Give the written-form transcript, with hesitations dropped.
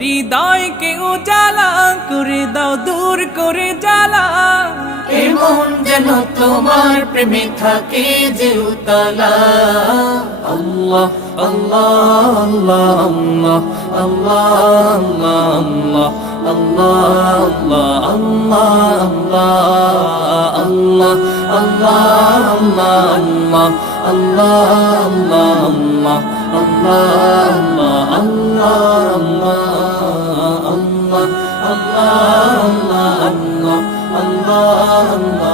হৃদয়কে উজালা করে দাও, দূর করে জ্বালা। এমন যেন তোমার প্রেমে থাকে যে উতলা। আল্লাহ আল্লাহ আল্লাহ আল্লাহ আল্লাহ আল্লাহ আল্লাহ আল্লাহ আল্লাহ আল্লাহ আল্লাহ আল্লাহ আল্লাহ আল্লাহ আল্লাহ আল্লাহ আল্লাহ আল্লাহ আল্লাহ